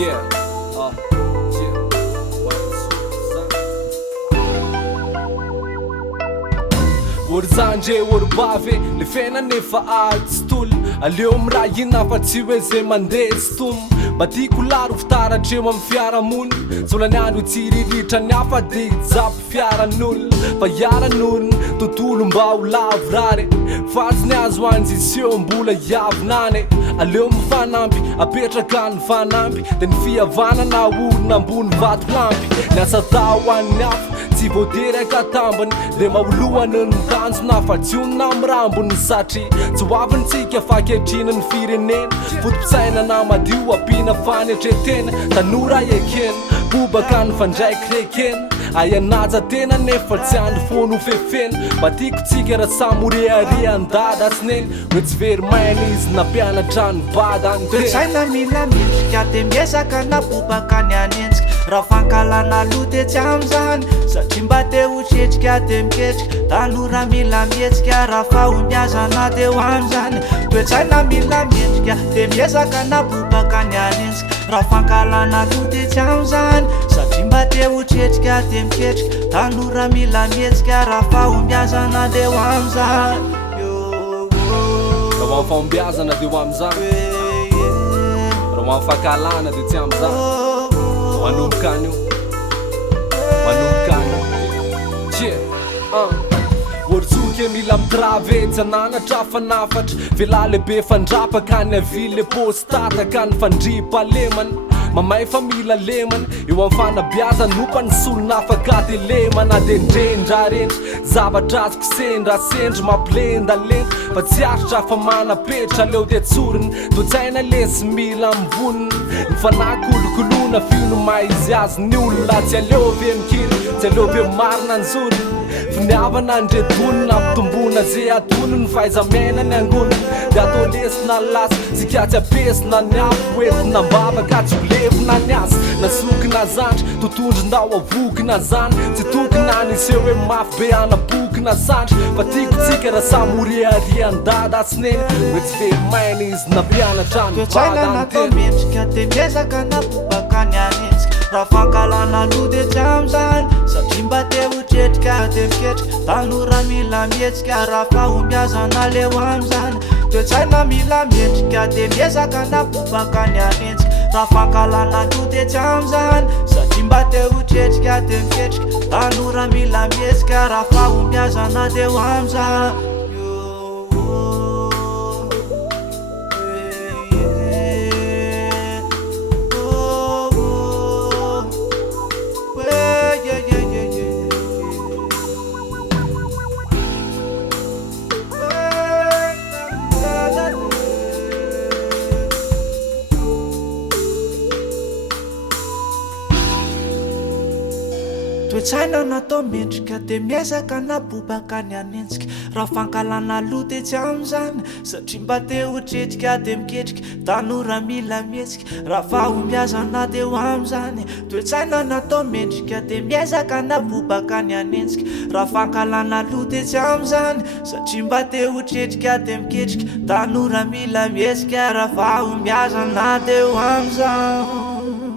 Yeah, Ori zanje, ori bave, le fena nefa alt stul Aleo mrahina fa tsy hoe zay mandeha stom Particular ufitara treo amy fiarahamony Solany andro tsiriritra ny hafa de hijapy fiaran'olona Fa iaran'olona tontolo mba ho lavo rare Fatsy ny azo anjiseo mbola iavinane Aleo mifanampy, apetraka ny fanampy De ny fihavanana olona ambony vatolampy Ny asa tao an'ny hafa tsy voatery akatambany De maholohany ny tanjona fa tsionina mirambony Satria tsy hoavintsika fa kehitrina ny firenena Fotom-pisainana madio ampina fanetretena Tanora ekena, bobaka ny fandraiky rekena Ayanaja tena nefa tsy andro fono fefena Mba tiako tsika raha samorearean-dada sineny Hoe tsy very maina izy nampianatra ny bada ny tena Toetsaina mila mendrika de miezaka na bobaka ny anenjika Raha fankalana lote tsy am'zany Satria mba te ho tretrika de miketrika Tanora mila mietsika raha fahombiazana de ho am'zany Toetsaina mila mendrika de miezaka na bobaka ny anenjika Raha fankalana lote tsy am'zany Satria mba te ho tretrika de miketrika Tanora mila mietsika raha fahombiazana de ho am'zany Raha fahombiazana de ho am'zany Raha fankalana de tsy am'zany Manomboka an'io Manomboka an'io Ori tsoky mila mitravetsy ananatra fanafatra Vela lehibe fandrapaka ny avily postata ny fandripa lemana Mamay fa mila lemana Eo amin'ny fanabeazana nompa ny solona afaka te lemana De ndrendra rendra Zavatra azoko sendra sendra mampilenda lenda Fa tsy aritra fa manapetra leo de tsoriny Toetsaina lesy mila mivonina Ny fanakolokoloana fino maizy azy ny olona Tsy aleo be mikiry Tsy aleo be marina ny zoriny Finiavana ndretonina Ampitomboana zay atoniny Fahaizamena ny angoniny De atao lesina lasa Sika tsy apesina ny afo Entina mbavaka tsy olevina ny asa Nasokina zandry Totondrindao avokina zany Tsy tokina niseho hoe mafy be anabokina sandry Fa tiako tsika raha samorearean-dada sineny Hoe tsy very maina izy nampianatra ny bada Toetsaina natao mendrika de miezaka na bobaka ny anenjika Raha fankalana lote tsy am'zany Satria mba te ho tretrika de miketrika Tanora mila mietsika raha fahombiazana le ho am'zany Toetsaina mila mendrika de miezaka na bobaka ny anenjika Raha fankalana lote tsy am'zany Satria mba te ho tretrika de miketrika Tanora mila mietsika raha fahombiazana de ho am'zany Toetsaina natao mendrika de miezaka na bobaka ny anenjika Raha fankalana lote tsy am'zany Satria mba te ho tretrika de miketrika Tanora mila mietsika raha fahombiazana de ho am'zany Toetsaina natao mendrika de miezaka na bobaka ny anenjika Raha fankalana lote tsy am'zany Satria mba te ho tretrika de miketrika Tanora mila mietsika raha fahombiazana de ho am'zany